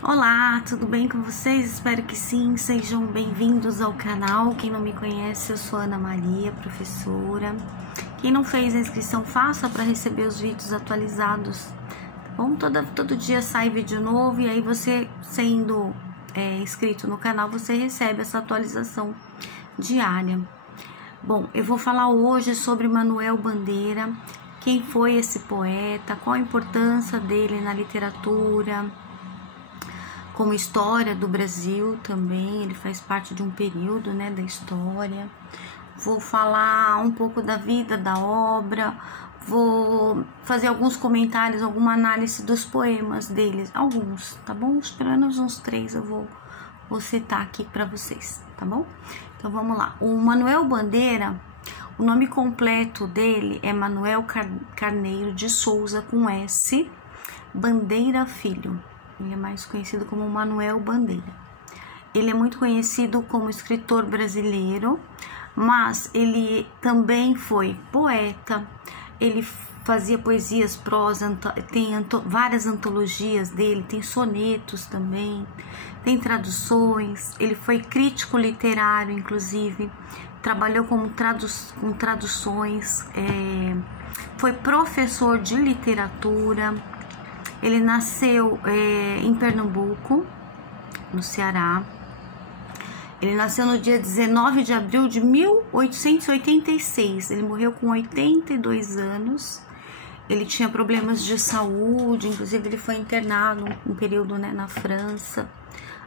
Olá, tudo bem com vocês? Espero que sim, sejam bem-vindos ao canal. Quem não me conhece, eu sou Ana Maria, professora. Quem não fez a inscrição, faça para receber os vídeos atualizados, tá bom? Todo dia sai vídeo novo e aí você, sendo inscrito no canal, você recebe essa atualização diária. Bom, eu vou falar hoje sobre Manuel Bandeira, quem foi esse poeta, qual a importância dele na literatura, como história do Brasil também, ele faz parte de um período, né, da história. Vou falar um pouco da vida, da obra, vou fazer alguns comentários, alguma análise dos poemas deles, alguns, tá bom? Pelo menos uns 3 eu vou citar aqui para vocês, tá bom? Então vamos lá. O Manuel Bandeira, o nome completo dele é Manuel Carneiro de Souza, com S, Bandeira Filho. Ele é mais conhecido como Manuel Bandeira. Ele é muito conhecido como escritor brasileiro, mas ele também foi poeta. Ele fazia poesias, prosa, tem várias antologias dele, tem sonetos também, tem traduções. Ele foi crítico literário, inclusive, trabalhou com traduções, foi professor de literatura. Ele nasceu em Pernambuco, no Ceará. Ele nasceu no dia 19 de abril de 1886. Ele morreu com 82 anos. Ele tinha problemas de saúde, inclusive ele foi internado um período, né, na França.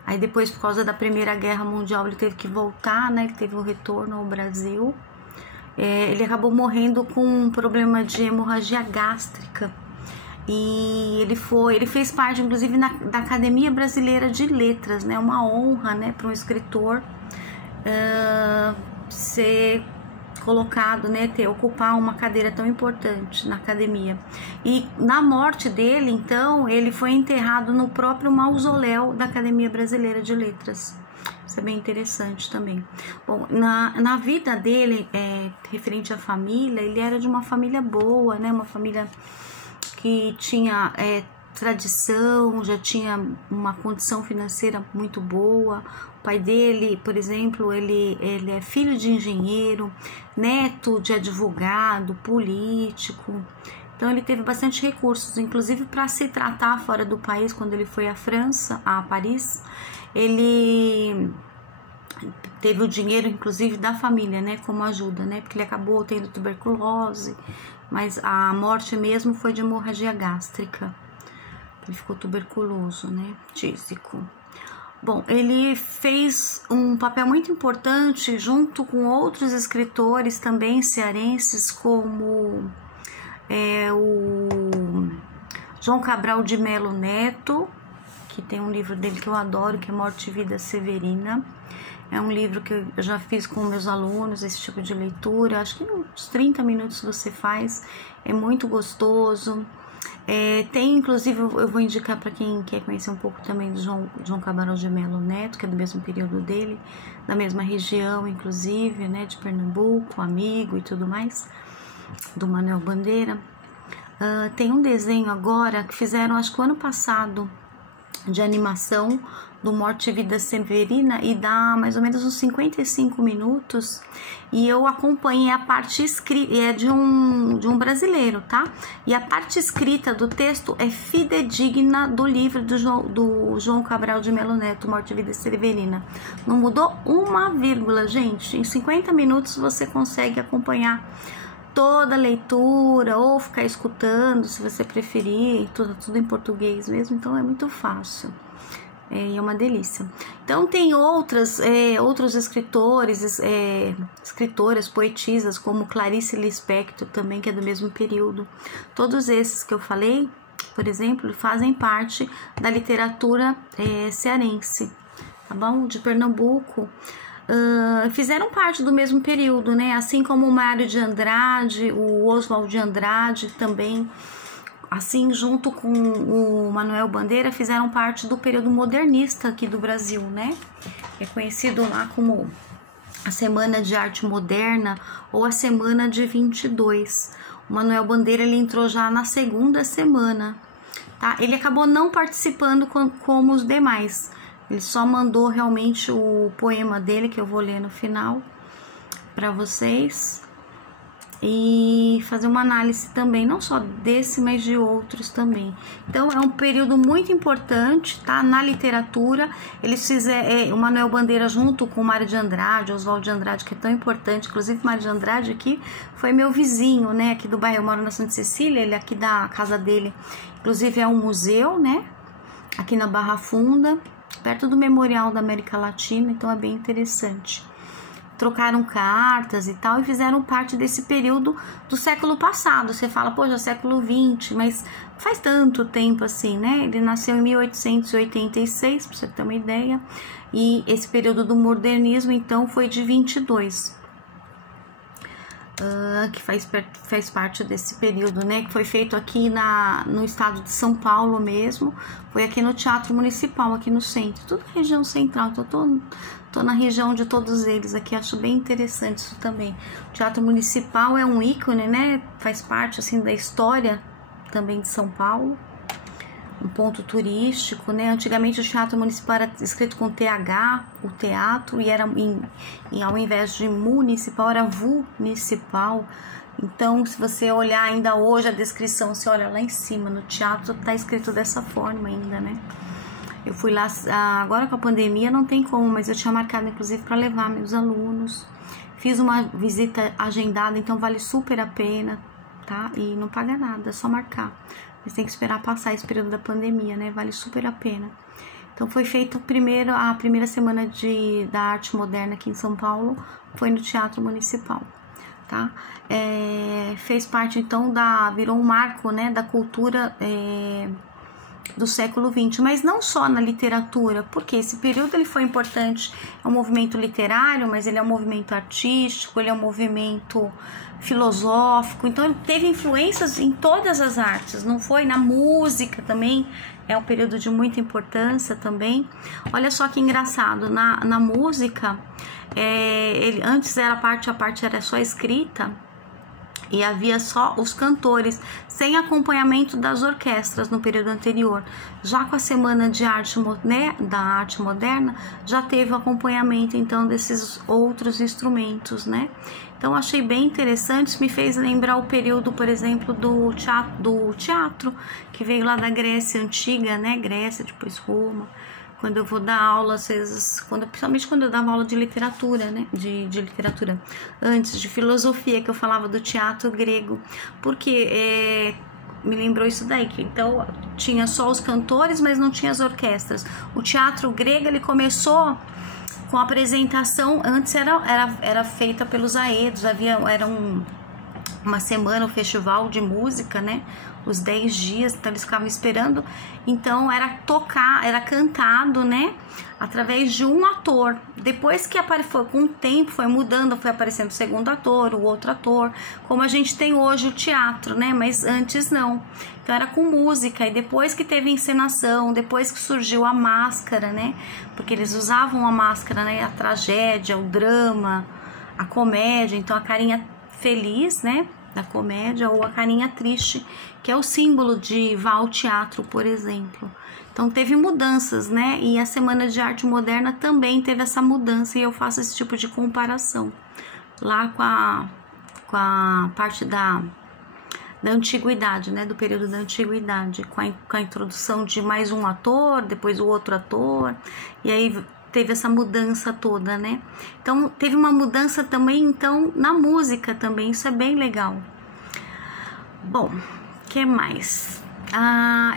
Aí depois, por causa da Primeira Guerra Mundial, ele teve que voltar, né? Ele teve um retorno ao Brasil. Ele acabou morrendo com um problema de hemorragia gástrica. E ele fez parte, inclusive, da Academia Brasileira de Letras, né? Uma honra, né, para um escritor ser colocado, né, ocupar uma cadeira tão importante na academia. E na morte dele, então, ele foi enterrado no próprio mausoléu da Academia Brasileira de Letras. Isso é bem interessante também. Bom, na vida dele, referente à família, ele era de uma família boa, né? Uma família que tinha tradição, já tinha uma condição financeira muito boa. O pai dele, por exemplo, ele é filho de engenheiro, neto de advogado, político. Então ele teve bastante recursos, inclusive para se tratar fora do país. Quando ele foi à França, a Paris, ele teve o dinheiro, inclusive, da família, né, como ajuda, né, porque ele acabou tendo tuberculose, mas a morte mesmo foi de hemorragia gástrica. Ele ficou tuberculoso, né, tísico. Bom, ele fez um papel muito importante junto com outros escritores também cearenses, como o João Cabral de Melo Neto, que tem um livro dele que eu adoro, que é Morte e Vida Severina. É um livro que eu já fiz com meus alunos, esse tipo de leitura. Acho que uns 30 minutos você faz, é muito gostoso. Tem, inclusive, eu vou indicar para quem quer conhecer um pouco também do João Cabral de Melo Neto, que é do mesmo período dele, da mesma região, inclusive, né, de Pernambuco, amigo e tudo mais, do Manuel Bandeira. Tem um desenho agora que fizeram, acho que o ano passado, de animação, do Morte e Vida Severina, e dá mais ou menos uns 55 minutos, e eu acompanhei a parte escrita, é de um brasileiro, tá? E a parte escrita do texto é fidedigna do livro do João Cabral de Melo Neto, Morte e Vida Severina. Não mudou uma vírgula, gente. Em 50 minutos você consegue acompanhar toda a leitura, ou ficar escutando, se você preferir, tudo em português mesmo, então é muito fácil. E é uma delícia. Então tem outros escritores, escritoras, poetisas, como Clarice Lispector também, que é do mesmo período. Todos esses que eu falei, por exemplo, fazem parte da literatura cearense, tá bom? De Pernambuco. Fizeram parte do mesmo período, né? Assim como o Mário de Andrade, o Oswald de Andrade também, assim, junto com o Manuel Bandeira, fizeram parte do período modernista aqui do Brasil, né? É conhecido lá como a Semana de Arte Moderna ou a Semana de 22. O Manuel Bandeira, ele entrou já na segunda semana. tá? Ele acabou não participando como os demais. Ele só mandou realmente o poema dele, que eu vou ler no final para vocês. E fazer uma análise também, não só desse, mas de outros também. Então, é um período muito importante, tá? Na literatura, eles fizeram o Manuel Bandeira junto com o Mário de Andrade, Oswaldo de Andrade, que é tão importante. Inclusive, o Mário de Andrade aqui foi meu vizinho, né? Aqui do bairro, eu moro na Santa Cecília, ele aqui da casa dele. Inclusive, é um museu, né? Aqui na Barra Funda, perto do Memorial da América Latina, então é bem interessante. Trocaram cartas e tal, e fizeram parte desse período do século passado. Você fala, pô, já é século XX, mas faz tanto tempo assim, né? Ele nasceu em 1886, pra você ter uma ideia, e esse período do modernismo, então, foi de 22, que faz parte desse período, né? Que foi feito aqui no estado de São Paulo mesmo, foi aqui no Teatro Municipal, aqui no centro, tudo na região central, então tô na região de todos eles aqui, acho bem interessante isso também. O Teatro Municipal é um ícone, né? Faz parte, assim, da história também de São Paulo. Um ponto turístico, né? Antigamente o Teatro Municipal era escrito com TH, o teatro, e era ao invés de municipal, era municipal. Então, se você olhar ainda hoje a descrição, você olha lá em cima, no teatro tá escrito dessa forma ainda, né? Eu fui lá, agora com a pandemia não tem como, mas eu tinha marcado inclusive para levar meus alunos. Fiz uma visita agendada, então vale super a pena, tá? E não paga nada, é só marcar. Mas tem que esperar passar esse período da pandemia, né? Vale super a pena. Então foi feito a primeira semana da arte moderna aqui em São Paulo, foi no Teatro Municipal, tá? Fez parte então virou um marco, né, da cultura do século XX, mas não só na literatura, porque esse período ele foi importante, é um movimento literário, mas ele é um movimento artístico, ele é um movimento filosófico, então ele teve influências em todas as artes, não foi? Na música também, é um período de muita importância também. Olha só que engraçado, na música, antes a parte era só escrita, e havia só os cantores, sem acompanhamento das orquestras no período anterior. Já com a Semana de da Arte Moderna, já teve o acompanhamento, então, desses outros instrumentos, né? Então, achei bem interessante, me fez lembrar o período, por exemplo, do teatro, que veio lá da Grécia Antiga, né? Grécia, depois Roma. Quando eu vou dar aula, às vezes, principalmente quando eu dava aula de literatura, né? De literatura, antes de filosofia, que eu falava do teatro grego, porque me lembrou isso daí, que então tinha só os cantores, mas não tinha as orquestras. O teatro grego, ele começou com a apresentação, antes era feita pelos aedos, era uma semana, um festival de música, né? Os 10 dias, então eles ficavam esperando, então era cantado, né? Através de um ator. Depois que apareceu, com o tempo, foi mudando, foi aparecendo o segundo ator, o outro ator, como a gente tem hoje o teatro, né? Mas antes não. Então era com música, e depois que teve encenação, depois que surgiu a máscara, né? Porque eles usavam a máscara, né? A tragédia, o drama, a comédia, então a carinha feliz, né? Da comédia, ou a carinha triste, que é o símbolo de vá ao teatro, por exemplo. Então teve mudanças, né? E a Semana de Arte Moderna também teve essa mudança, e eu faço esse tipo de comparação lá com a parte da antiguidade, né? Do período da antiguidade, com a introdução de mais um ator, depois o outro ator, e aí teve essa mudança toda, né? Então, teve uma mudança também, então, na música também, isso é bem legal. Bom, o que mais?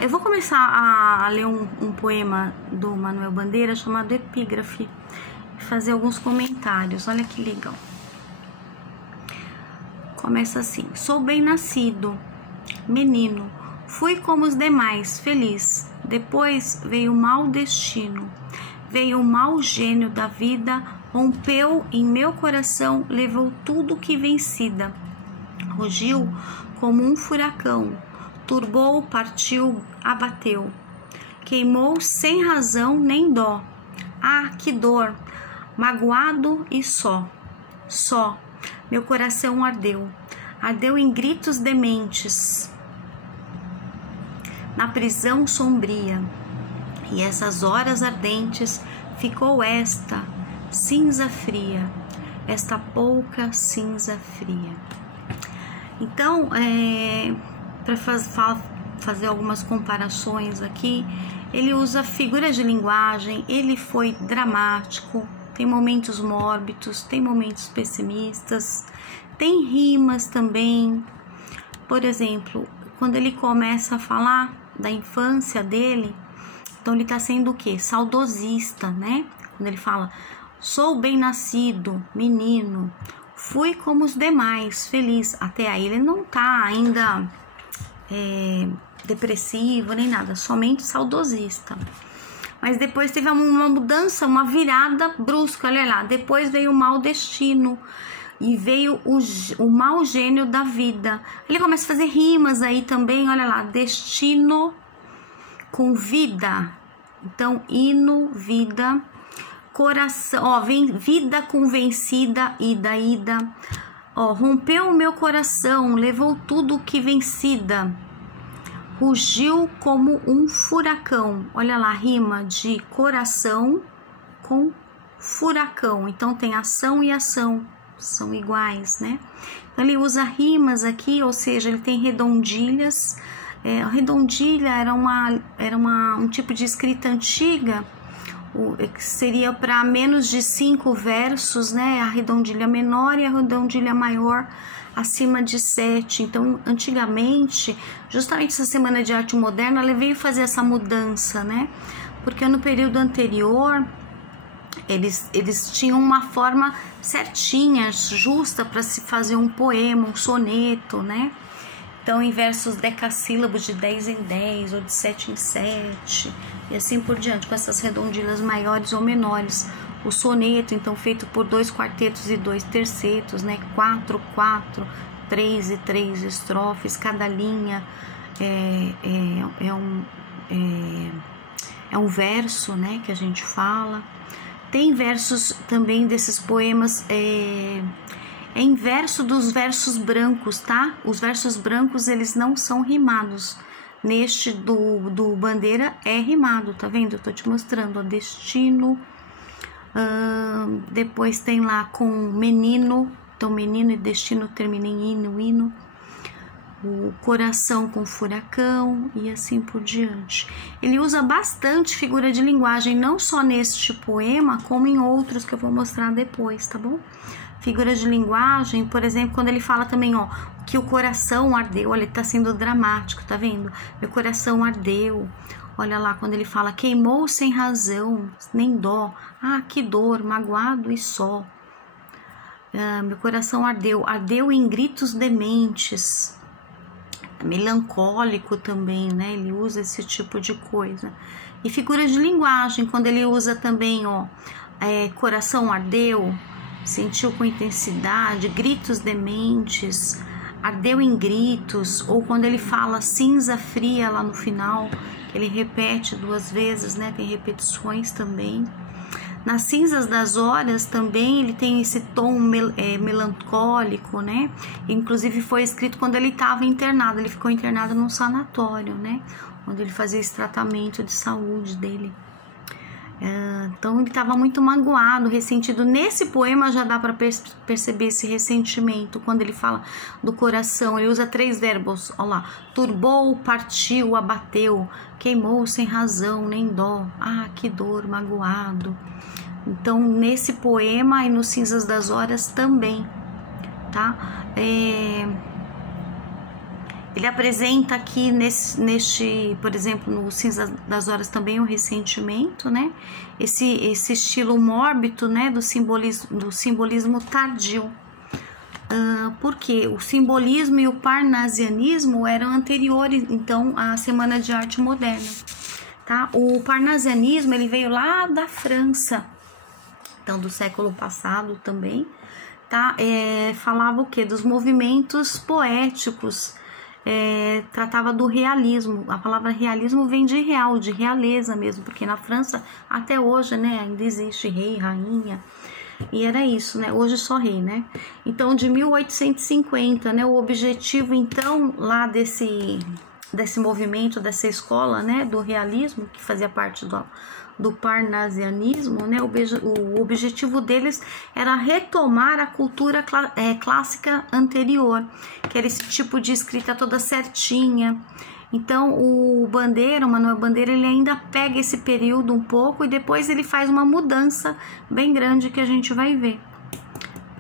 Eu vou começar a ler um poema do Manuel Bandeira chamado Epígrafe, e fazer alguns comentários, olha que legal. Começa assim: sou bem nascido, menino, fui como os demais, feliz, depois veio o mau destino. Veio o mau gênio da vida, rompeu em meu coração, levou tudo que vencida. Rugiu como um furacão, turbou, partiu, abateu. Queimou sem razão nem dó. Ah, que dor! Magoado e só. Meu coração ardeu. Ardeu em gritos dementes. na prisão sombria, e essas horas ardentes ficou esta cinza fria, esta pouca cinza fria. Então, para fazer algumas comparações aqui, ele usa figuras de linguagem, ele foi dramático, tem momentos mórbidos, tem momentos pessimistas, tem rimas também. Por exemplo, quando ele começa a falar da infância dele, então ele está sendo o quê? Saudosista, né? Quando ele fala, sou bem nascido, menino, fui como os demais, feliz. Até aí ele não está ainda depressivo nem nada, somente saudosista. Mas depois teve uma mudança, uma virada brusca, olha lá. Depois veio o mau destino e veio o mau gênio da vida. Ele começa a fazer rimas aí também, olha lá. Destino com vida. Então, hino, vida, coração, ó, vem vida com vencida, ida. Ó, rompeu o meu coração, levou tudo que vencida. Rugiu como um furacão. Olha lá, rima de coração com furacão. Então tem ação e ação, são iguais, né? Então ele usa rimas aqui, ou seja, ele tem redondilhas. A redondilha era um tipo de escrita antiga, que seria para menos de 5 versos, né? A redondilha menor e a redondilha maior acima de 7. Então, antigamente, justamente essa Semana de Arte Moderna, ela veio fazer essa mudança, né? Porque no período anterior, eles tinham uma forma certinha, justa para se fazer um poema, um soneto, né? Então, em versos decassílabos de 10 em 10 ou de 7 em 7 e assim por diante, com essas redondilhas maiores ou menores. O soneto, então, feito por 2 quartetos e 2 tercetos, né? 4, 4, 3 e 3 estrofes, cada linha é um verso, né? Que a gente fala. Tem versos também desses poemas em verso dos versos brancos, tá? Os versos brancos, eles não são rimados. Neste do Bandeira é rimado, tá vendo? Eu tô te mostrando, ó, destino. Depois tem lá com menino, então menino e destino termina em hino. O coração com furacão e assim por diante. Ele usa bastante figura de linguagem, não só neste poema, como em outros que eu vou mostrar depois, tá bom? Figuras de linguagem, por exemplo, quando ele fala também, ó, que o coração ardeu, olha, ele tá sendo dramático, tá vendo? Meu coração ardeu. Olha lá, quando ele fala, queimou sem razão, nem dó. Ah, que dor, magoado e só. Meu coração ardeu em gritos dementes. Melancólico também, né? Ele usa esse tipo de coisa. E figuras de linguagem, quando ele usa também, ó, coração ardeu, sentiu com intensidade, gritos dementes, ardeu em gritos, ou quando ele fala cinza fria lá no final, ele repete 2 vezes, né? Tem repetições também. Nas cinzas das horas também ele tem esse tom melancólico, né? Inclusive foi escrito quando ele estava internado, ele ficou internado num sanatório, né? Onde ele fazia esse tratamento de saúde dele. Então ele estava muito magoado, ressentido. Nesse poema já dá para perceber esse ressentimento. Quando ele fala do coração, ele usa 3 verbos. Olha lá, turbou, partiu, abateu, queimou sem razão nem dó. Ah, que dor, magoado. Então nesse poema e nos Cinzas das Horas também, tá? Ele apresenta aqui neste, por exemplo, no Cinza das Horas também o ressentimento, né? Esse estilo mórbido, né? Do simbolismo tardio. Porque o simbolismo e o parnasianismo eram anteriores, então, à Semana de Arte Moderna, tá? O parnasianismo, ele veio lá da França, então, do século passado também, tá? Falava o quê? Dos movimentos poéticos. Tratava do realismo. A palavra realismo vem de real, de realeza mesmo, porque na França até hoje, né, ainda existe rei, rainha, e era isso, né? Hoje só rei, né? Então, de 1850, né, o objetivo então lá desse movimento, dessa escola, né, do realismo, que fazia parte do parnasianismo, né, o objetivo deles era retomar a cultura clássica anterior, que era esse tipo de escrita toda certinha. Então, o Manuel Bandeira, ele ainda pega esse período um pouco e depois ele faz uma mudança bem grande que a gente vai ver,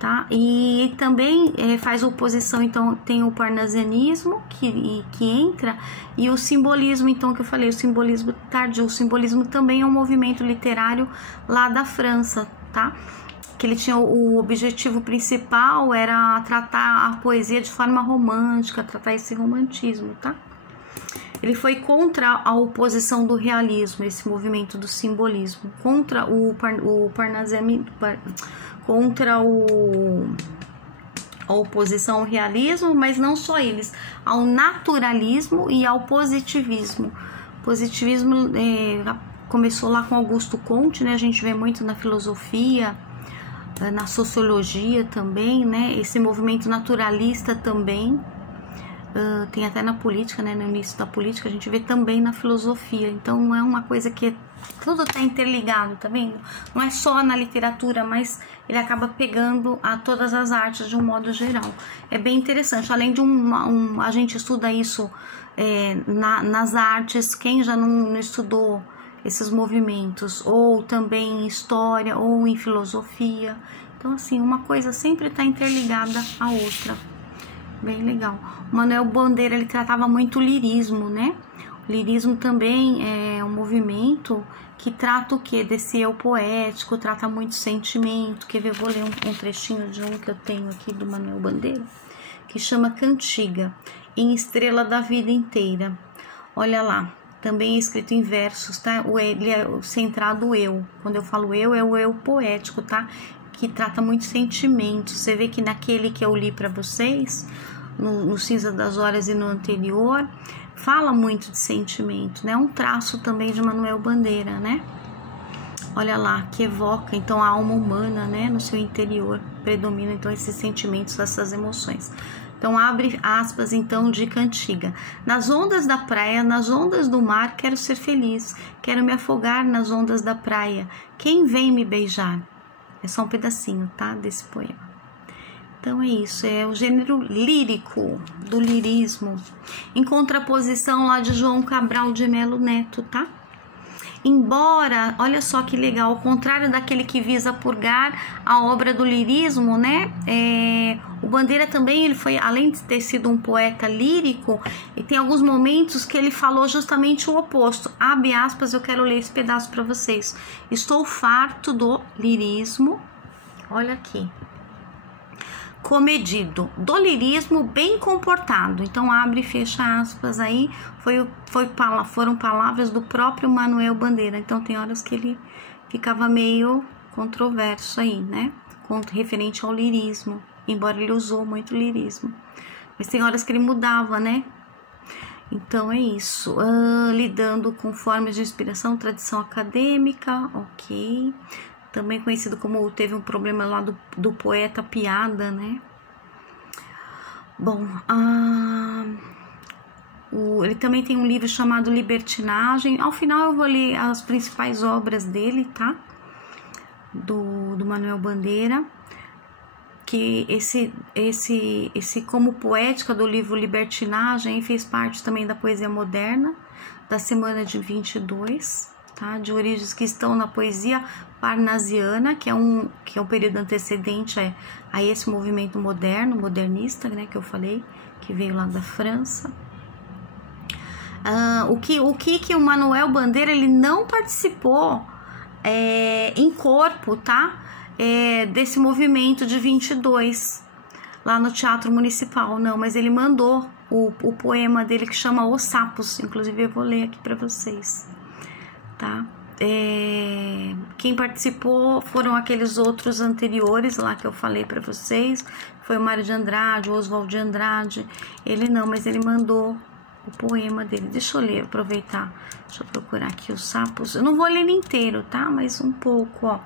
tá? E também faz oposição, então tem o parnasianismo que entra, e o simbolismo, então, que eu falei, o simbolismo tardio. O simbolismo também é um movimento literário lá da França, tá? Que ele tinha o objetivo principal era tratar a poesia de forma romântica, tratar esse romantismo, tá? Ele foi contra a oposição do realismo, esse movimento do simbolismo, contra o parnasianismo, contra a oposição ao realismo, mas não só eles, ao naturalismo e ao positivismo. Positivismo começou lá com Augusto Comte, né? A gente vê muito na filosofia, na sociologia também, né? Esse movimento naturalista também. Tem até na política, né? No início da política, a gente vê também na filosofia. Então, é uma coisa que tudo está interligado, tá vendo? Não é só na literatura, mas ele acaba pegando a todas as artes de um modo geral. É bem interessante. Além de a gente estuda isso nas artes, quem já não estudou esses movimentos, ou também em história, ou em filosofia. Então, assim, uma coisa sempre está interligada à outra. Bem legal. O Manuel Bandeira, ele tratava muito o lirismo, né? O lirismo também é um movimento que trata o quê? Desse eu poético, trata muito sentimento. Quer ver? Eu vou ler um trechinho de um que eu tenho aqui do Manuel Bandeira, que chama Cantiga, em Estrela da Vida Inteira. Olha lá, também é escrito em versos, tá? Ele é centrado no eu. Quando eu falo eu, é o eu poético, tá? Que trata muito sentimento. Você vê que naquele que eu li para vocês, no Cinza das Horas e no anterior, fala muito de sentimento, né? Um traço também de Manuel Bandeira, né? Olha lá, que evoca então a alma humana, né? No seu interior predomina então esses sentimentos, essas emoções. Então abre aspas então de Cantiga. Nas ondas da praia, nas ondas do mar, quero ser feliz, quero me afogar nas ondas da praia. Quem vem me beijar? É só um pedacinho, tá? Desse poema. Então é isso, é o gênero lírico, do lirismo, em contraposição lá de João Cabral de Melo Neto, tá? Embora, olha só que legal, ao contrário daquele que visa purgar a obra do lirismo, né? O Bandeira também, ele foi, além de ter sido um poeta lírico, e tem alguns momentos que ele falou justamente o oposto. Abre aspas, eu quero ler esse pedaço para vocês. Estou farto do lirismo, olha aqui, comedido, do lirismo bem comportado. Então abre e fecha aspas aí, foram palavras do próprio Manuel Bandeira. Então tem horas que ele ficava meio controverso aí, né, referente ao lirismo, embora ele usou muito lirismo, mas tem horas que ele mudava, né. Então é isso, lidando com formas de inspiração, tradição acadêmica, ok. Também conhecido como, teve um problema lá do poeta piada, né? Bom, ele também tem um livro chamado Libertinagem. Ao final eu vou ler as principais obras dele, tá? Do Manuel Bandeira. Que esse como poética do livro Libertinagem fez parte também da poesia moderna, da semana de 22, tá? De origens que estão na poesia parnasiana, que é um período antecedente a esse movimento modernista, né, que eu falei, que veio lá da França. O que o Manuel Bandeira, ele não participou em corpo, tá? Desse movimento de 22, lá no Teatro Municipal, não, mas ele mandou o poema dele que chama Os Sapos, inclusive eu vou ler aqui para vocês, tá? Quem participou foram aqueles outros anteriores lá que eu falei para vocês, foi o Mário de Andrade, o Oswald de Andrade. Ele não, mas ele mandou o poema dele. Deixa eu ler, aproveitar, deixa eu procurar aqui Os Sapos. Eu não vou ler ele inteiro, tá? Mas um pouco, ó.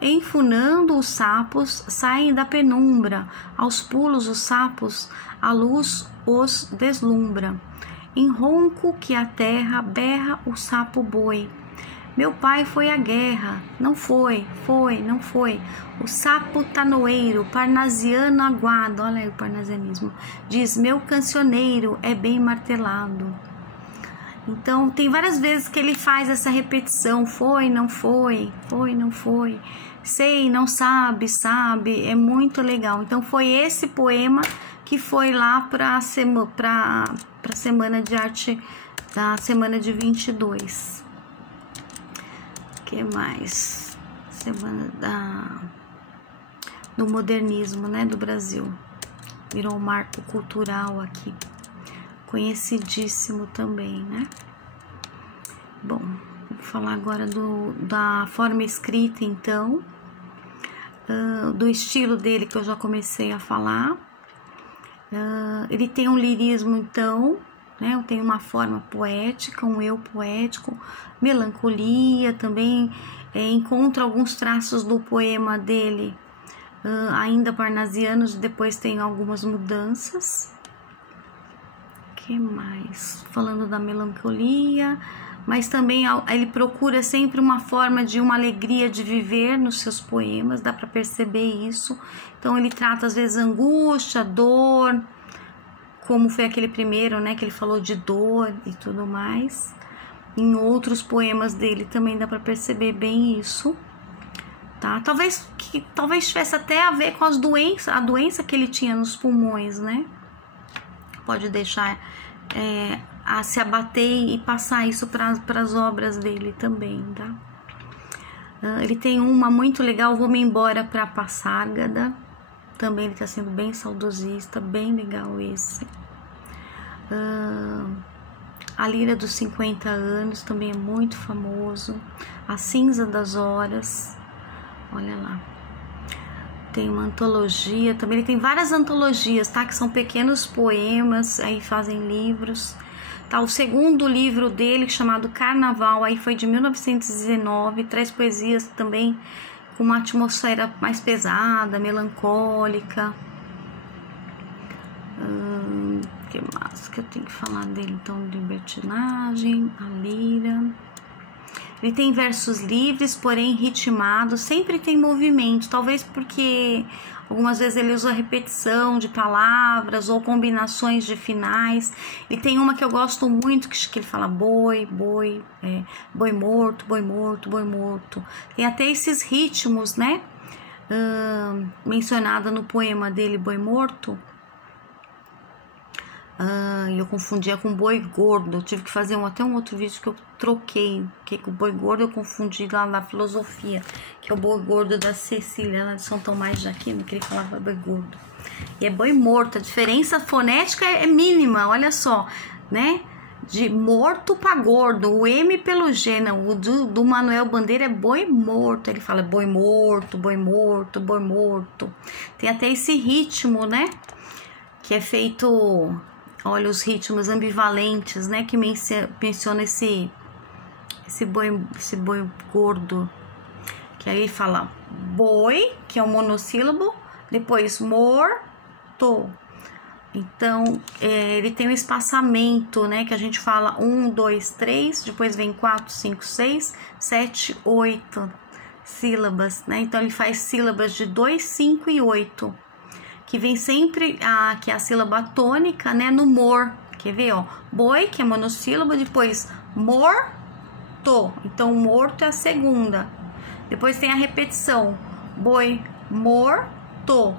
Enfunando os sapos, saem da penumbra, aos pulos os sapos, a luz os deslumbra. Em ronco que a terra berra o sapo boi. Meu pai foi à guerra, não foi, não foi. O sapo tanoeiro, parnasiano aguado, olha aí o parnasianismo, diz: meu cancioneiro é bem martelado. Então, tem várias vezes que ele faz essa repetição, foi, não foi, sei, não sabe, sabe, é muito legal. Então, foi esse poema que foi lá para a Semana de Arte, da semana de 22. O que mais? Semana do modernismo, né, do Brasil. Virou um marco cultural aqui. Conhecidíssimo também, né? Bom, vou falar agora da forma escrita, então, do estilo dele, que eu já comecei a falar. Ele tem um lirismo, então, né? Tem uma forma poética, um eu poético, melancolia também, encontra alguns traços do poema dele, ainda parnasianos, depois tem algumas mudanças. Que mais? Falando da melancolia, mas também ele procura sempre uma forma de uma alegria de viver nos seus poemas, dá para perceber isso. Então ele trata às vezes angústia, dor, como foi aquele primeiro, né, que ele falou de dor e tudo mais. Em outros poemas dele também dá para perceber bem isso, tá? Talvez tivesse até a ver com a doença que ele tinha nos pulmões, né? Pode deixar a se abater e passar isso para as obras dele também, tá? Ele tem uma muito legal, Vou-me embora para Passárgada, também ele está sendo bem saudosista, bem legal esse. A Lira dos 50 anos também é muito famoso. A Cinza das Horas, olha lá. Tem uma antologia também, ele tem várias antologias, tá? Que são pequenos poemas, aí fazem livros, tá? O segundo livro dele, chamado Carnaval, aí foi de 1919, traz poesias também com uma atmosfera mais pesada, melancólica. Que mais que eu tenho que falar dele? Então, Libertinagem, A Lira. Ele tem versos livres, porém ritmados, sempre tem movimento, talvez porque algumas vezes ele usa repetição de palavras ou combinações de finais. E tem uma que eu gosto muito, que ele fala boi, boi, boi morto, boi morto, boi morto. Tem até esses ritmos, né, mencionada no poema dele, Boi Morto. Eu confundia com Boi Gordo. Eu tive que fazer até um outro vídeo que eu troquei, que com o Boi Gordo eu confundi lá na filosofia, que é o Boi Gordo da Cecília, lá de São Tomás de Aquino, que ele falava Boi Gordo. E é Boi Morto. A diferença fonética é mínima, olha só, né? De morto para gordo, o M pelo G, não, o do Manuel Bandeira é Boi Morto, ele fala boi morto, boi morto, boi morto. Tem até esse ritmo, né? Que é feito... Olha os ritmos ambivalentes, né? Que menciona esse boi gordo. Que aí fala boi, que é um monossílabo, depois morto. Então, ele tem um espaçamento, né? Que a gente fala 1, 2, 3, depois vem 4, 5, 6, 7, 8 sílabas, né? Então, ele faz sílabas de 2, 5 e 8. Que vem sempre que é a sílaba tônica, né, no mor. Quer ver, ó? Boi, que é monossílabo, depois morto. Então, morto é a segunda. Depois tem a repetição. Boi morto,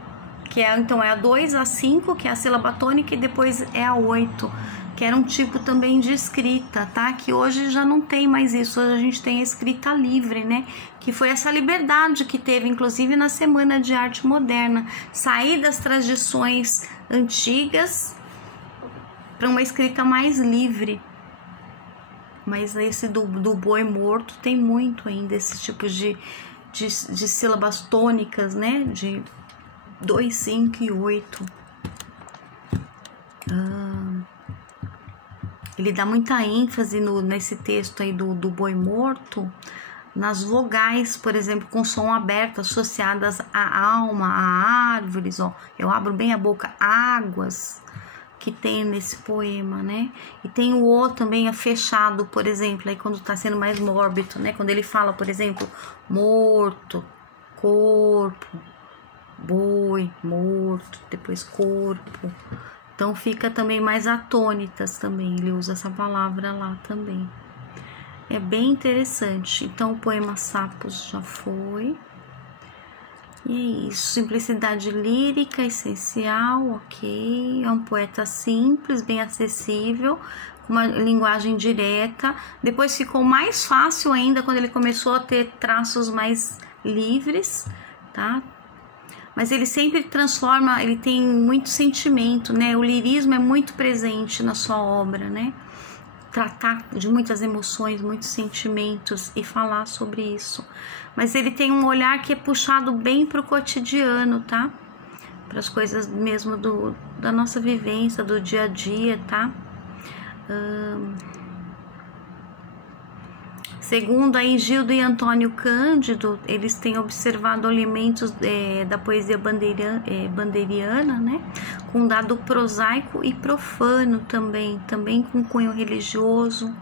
que é, então, é a 2, a 5, que é a sílaba tônica, e depois é a 8, que era um tipo também de escrita, tá? Que hoje já não tem mais isso, hoje a gente tem a escrita livre, né? Que foi essa liberdade que teve, inclusive, na Semana de Arte Moderna. Sair das tradições antigas para uma escrita mais livre. Mas esse do boi morto tem muito ainda, esses tipos de sílabas tônicas, né? De 2, 5 e 8. Ele dá muita ênfase nesse texto aí do boi morto, nas vogais, por exemplo, com som aberto, associadas à alma, a árvores, ó. Eu abro bem a boca, águas, que tem nesse poema, né? E tem o O também fechado, por exemplo, aí quando tá sendo mais mórbido, né? Quando ele fala, por exemplo, morto, corpo, boi, morto, depois corpo. Então fica também mais atônitas também, ele usa essa palavra lá também. É bem interessante. Então o poema Sapos já foi. E é isso, simplicidade lírica, essencial, ok. É um poeta simples, bem acessível, com uma linguagem direta. Depois ficou mais fácil ainda quando ele começou a ter traços mais livres, tá? Mas ele sempre transforma, ele tem muito sentimento, né? O lirismo é muito presente na sua obra, né? Tratar de muitas emoções, muitos sentimentos e falar sobre isso. Mas ele tem um olhar que é puxado bem para o cotidiano, tá? Para as coisas mesmo da nossa vivência, do dia a dia, tá? Segundo aí Gildo e Antônio Cândido, eles têm observado elementos da poesia bandeiriana, né? Com dado prosaico e profano também com cunho religioso,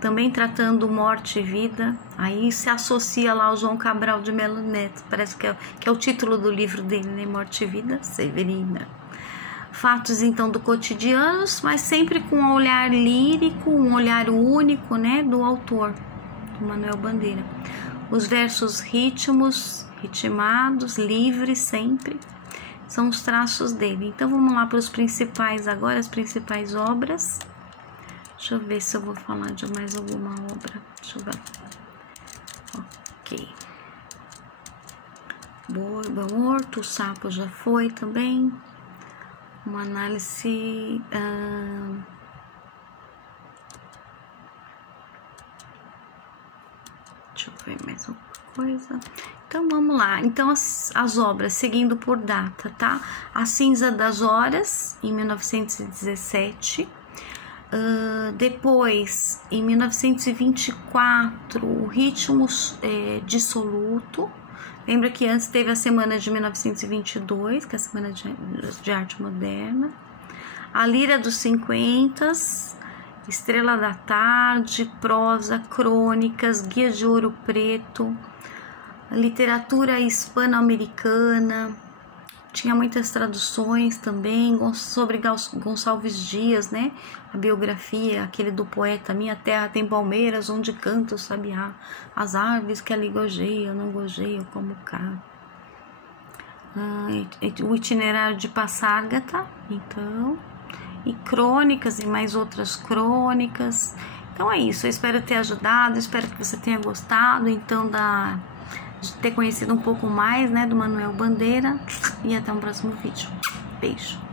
também tratando morte e vida. Aí se associa lá ao João Cabral de Melo Neto, parece que é o título do livro dele, né? Morte e Vida, Severina. Fatos então do cotidiano, mas sempre com um olhar lírico, um olhar único, né, do autor, do Manuel Bandeira. Os versos ritmados, livres sempre, são os traços dele. Então vamos lá para os principais agora, as principais obras. Deixa eu ver se eu vou falar de mais alguma obra. Deixa eu ver. Ok. Boi morto, o sapo já foi também. Uma análise deixa eu ver mais uma coisa. Então vamos lá. Então as obras seguindo por data, tá? A Cinza das Horas em 1917. Depois em 1924 o Ritmo Dissoluto. Lembra que antes teve a semana de 1922, que é a Semana de Arte Moderna. A Lira dos 50, Estrela da Tarde, Prosa, Crônicas, Guia de Ouro Preto, Literatura Hispano-Americana. Tinha muitas traduções também sobre Gonçalves Dias, né? A biografia, aquele do poeta Minha Terra Tem Palmeiras, onde canta o sabiá, as árvores que ali gojeiam, não gojeiam como cá. O Itinerário de Passárgata, então, e crônicas e mais outras crônicas. Então é isso, eu espero ter ajudado, espero que você tenha gostado, então, de ter conhecido um pouco mais, né, do Manuel Bandeira, e até um próximo vídeo. Beijo!